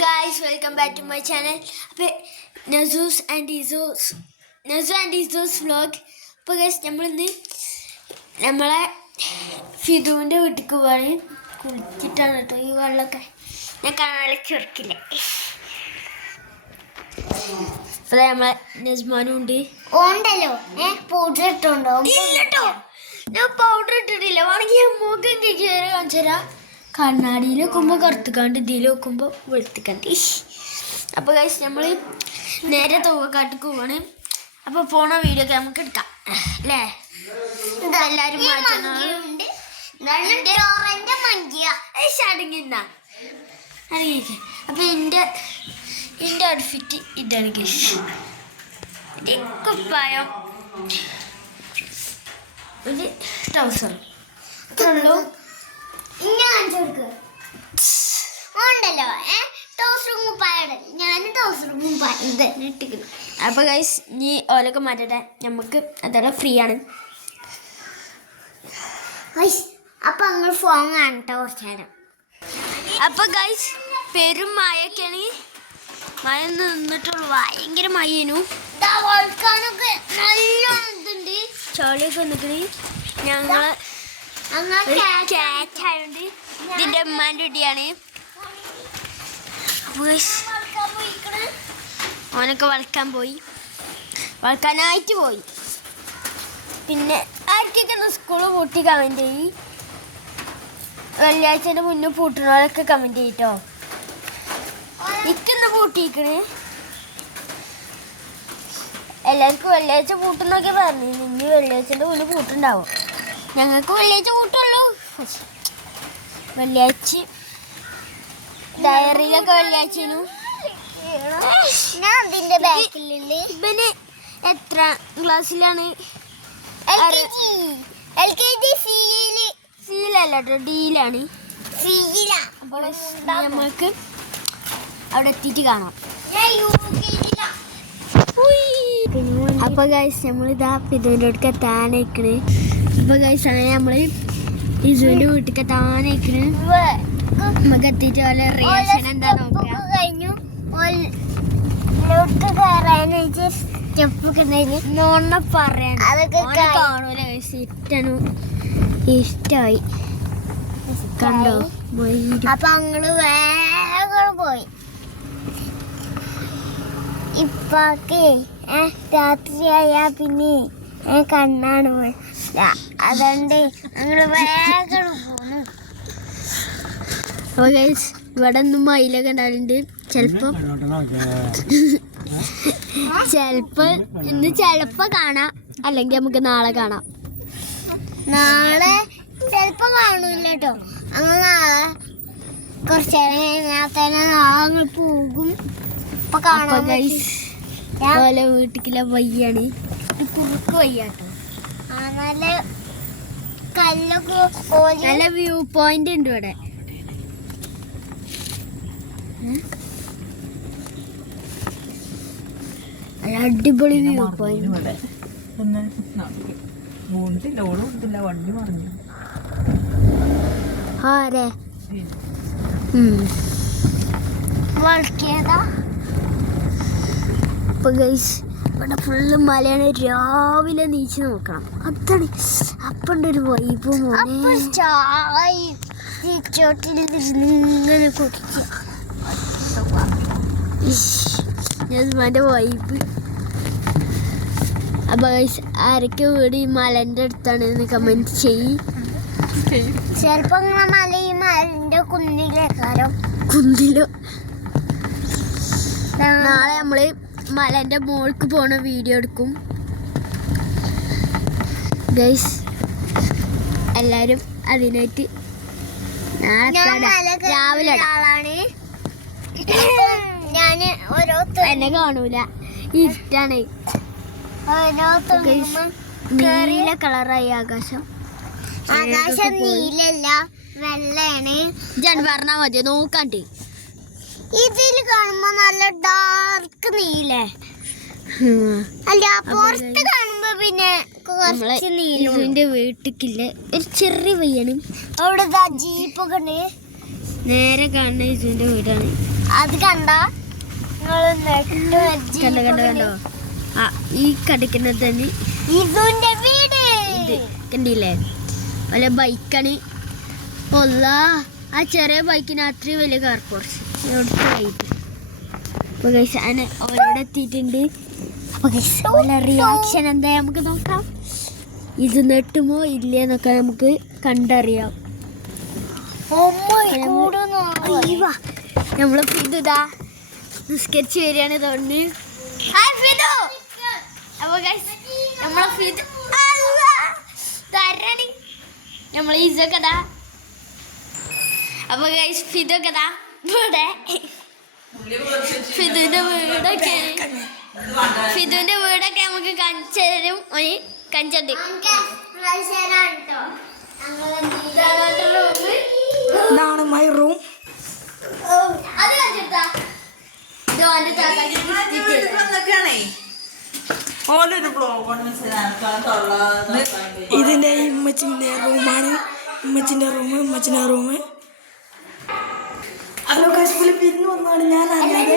guys, welcome back to my channel. Nazus and Izo's vlog. അപ്പോൾ guys, നമ്മളെ ഫിദുവിൻ്റെ വീട്ടിലേക്ക് പോവാണ്. കുളിച്ചിട്ടാണ് കേട്ടോ ഈ വെള്ളമൊക്കെ ഞാൻ കാണാൻ ചുരുക്കില്ല. അപ്പോൾ നമ്മളെ നസ്മാനും ഉണ്ട്. ഉണ്ടല്ലോ പൗഡർ ഇട്ടുണ്ടോ? ഇല്ലട്ടോ, ഞാൻ പൗഡർ ഇട്ടിട്ടില്ല. വേണമെങ്കിൽ ഞാൻ മുഖം കേറി കാണിച്ചു തരാം. കണ്ണാടിയിൽ വെക്കുമ്പോൾ കറുത്തുകാണ്ട് ഇതിൽ വെക്കുമ്പോൾ വെളുത്തിക്കാണ്ട്. അപ്പോൾ ഗൈസ് നമ്മൾ നേരെ തോവക്കാട്ടിക്ക് പോവാണ്. അപ്പോൾ പോണ വീഡിയോ ഒക്കെ നമുക്ക് എടുക്കാം അല്ലേ? എല്ലാവരും അറിയിക്കാം. അപ്പോൾ എൻ്റെ ഔട്ട്ഫിറ്റ് ഇതാണ് ഗൈസ്. കുപ്പായം, ഒരു ട്രൗസർ ഉള്ളൂ. ഉണ്ടല്ലോ അപ്പൊ ഗൈസ് ഇനി ഓലൊക്കെ മാറ്റട്ടെ, നമുക്ക് അതോടെ ഫ്രീ ആണ്. അപ്പൊ അങ്ങ് ഫോൺ കാണട്ടെ കുറച്ച് നേരം. അപ്പൊ ഗൈസ് പെരും മഴയൊക്കെയാണ്. മഴ നിന്നിട്ടുള്ളൂ, ഭയങ്കര മഴയേനു. വൾക്കാനൊക്കെ നല്ല ഇതുണ്ട്, ചോളിയൊക്കെ നിൽക്കണേ. ഞങ്ങള് ക്യാച്ചായോണ്ട് ഇതിന്റെ ഉമ്മാൻ്റെ ഇടിയാണ്. ഓനൊക്കെ വളക്കാനായിട്ട് പോയി. പിന്നെ ആർക്കൊക്കെ സ്കൂള് പൂട്ടി കമൻറ്റ് ചെയ്യി. വെള്ളിയാഴ്ചൻ്റെ മുന്നേ പൂട്ടുന്നവരൊക്കെ കമൻറ്റ് ചെയ്തിട്ടോ. ഇക്കൊന്ന് പൂട്ടിക്കണ്. എല്ലാവർക്കും വെള്ളിയാഴ്ച പൂട്ടുന്നൊക്കെ പറഞ്ഞു. ഇനി വെള്ളിയാഴ്ചൻ്റെ മുന്നേ പൂട്ടുണ്ടാവും. ഞങ്ങൾക്ക് വെള്ളിയാഴ്ച കൂട്ടുള്ളൂ. വെള്ളിയാഴ്ച ഡയറിയിലൊക്കെ വെള്ളിയാഴ്ച. ഇവന് എത്ര ക്ലാസ്സിലാണ്? സിയിലല്ല കേട്ടോ, ഡിയിലാണ്. അപ്പോൾ നമ്മൾക്ക് അവിടെ എത്തിയിട്ട് കാണാം. അപ്പോൾ ഗൈസ് നമ്മളിതാ ഫിദുവിൻ്റെ അടുക്ക് എത്താനേക്കണ്. അപ്പോൾ ഗൈസ് അങ്ങനെ നമ്മൾ ഇസുവിൻ്റെ വീട്ടിലേക്ക് എത്താനേക്കണ്. നമുക്ക് എത്തിയിട്ട് പോലെ റിയാക്ഷൻ എന്താ നോക്കാം. കഴിഞ്ഞു സ്റ്റെപ്പ് നോണ പറയാൻ അതൊക്കെ കാണൂല. ഇഷ്ടമാണ്, ഇഷ്ടമായി കണ്ടോ. അപ്പൊ അങ്ങള് വേഗം പോയി. ഇപ്പൊക്കെ രാത്രിയായ പിന്നെ കണ്ണാണ് പോയി. അതുകൊണ്ട് ഞങ്ങള് വേഗം പോന്നു. ഇവിടെ ഒന്നും മയിലൊക്കെ ഉണ്ടാവുന്നുണ്ട്. ചിലപ്പോ കാണാം, അല്ലെങ്കിൽ നമുക്ക് നാളെ കാണാം. നാളെ ചിലപ്പോ കാണൂല കേട്ടോ. അങ്ങനെ നാളെ കുറച്ചേരം നാളെ പോകും. ഇപ്പൊ കാണാൻ പോലെ വീട്ടിലെ വയ്യാണ്, കുറുക്ക് വയ്യാട്ടോ. നല്ല കല്ലൊക്കെ നല്ല വ്യൂ പോയിന്റ് ഉണ്ട് ഇവിടെ. അടിപൊളി വ്യൂ പോയിന്റ്. ആരെ വളക്കിയതാ. ഇപ്പൊ ഗൈസ് ഇവിടെ ഫുള്ള് മലയാണ്. രാവിലെ നീച്ച് നോക്കണം. അതാണ് അപ്പണ്ട് ഒരു വൈബ്. ഇങ്ങനെ കുടിക്കുക ഞാൻ വൈബ്. അപ്പൊ ഗൈസ് ആരൊക്കെ വീട് ഈ മലന്റെ അടുത്താണ് കമന്റ് ചെയ്യും. ചിലപ്പോ മല ഈ മലന്റെ കുന്നിലോ. നാളെ നമ്മള് മലന്റെ മോൾക്ക് പോണ വീഡിയോ എടുക്കും ഗൈസ്. എല്ലാരും അതിനായിട്ട് രാവിലെ ഞാന് ഓരോ എന്നെ കാണൂല, ഇരുട്ടാണ്. നീല കളറായി ആകാശം. ആകാശം നീലല്ല, വെള്ളയാണ്. ഞാൻ പറഞ്ഞാ മതിയോ നോക്കാണ്ട്. ഇതിൽ കാണുമ്പോ നല്ല ഡാർക്ക് നീലേ അല്ല, പുറത്ത് കാണുമ്പോ പിന്നെ ഇതിന്റെ വീട്ടിക്കില്ല ഒരു ചെറിയ പയ്യാണ്. അവിടെ ജീപ്പൊക്കെ ഉണ്ട്. നേരെ കാണുന്ന ഇസുവിന്റെ വീടാണ്. അത് കണ്ട കണ്ടോ കണ്ടോ കണ്ടോ ആ ഈ കടിക്കുന്നത് തന്നെ ഇതിന്റെ വീട് ഇത് കണ്ടില്ലേ വല്ല ബൈക്കാണ് ഒല്ല ആ ചെറിയ ബൈക്കിന് അത്രയും വലിയ കാർ പോർച്ച് അപ്പോൾ ഗൈസ് അങ്ങനെ അവരോട് എത്തിയിട്ടുണ്ട് അപ്പോൾ റിയാക്ഷൻ എന്താ നമുക്ക് നോക്കാം ഇത് നെട്ടുമോ ഇല്ലേ എന്നൊക്കെ നമുക്ക് കണ്ടറിയാം നമ്മളെ ഫിദുതാ നിസ്കരിച്ച് വരികയാണ് തോന്നുന്നു അപ്പോൾ ഗൈസ് നമ്മളെ ഫിദ് തരണി നമ്മളെ ഈസൊക്കെ ദാ അപ്പോൾ ഗൈസ് ഫിദൊക്കെ ദാ ഇവിടെ ഫിദുവിൻ്റെ വീടൊക്കെ നമുക്ക് കാണിച്ചു തരും ഒരു കഞ്ചണ്ടി ഇതാണ് മൈ റൂം. അത് കാണിച്ചെടുത്താ ഇതിന്റെ ഉമ്മച്ചിന്റെ റൂമാണ്. ഉമ്മച്ചിന്റെ റൂം. ഹലോ കാശ്മീരിൽ പിരിഞ്ഞു വന്നാണ് ഞാൻ അറിയാതെ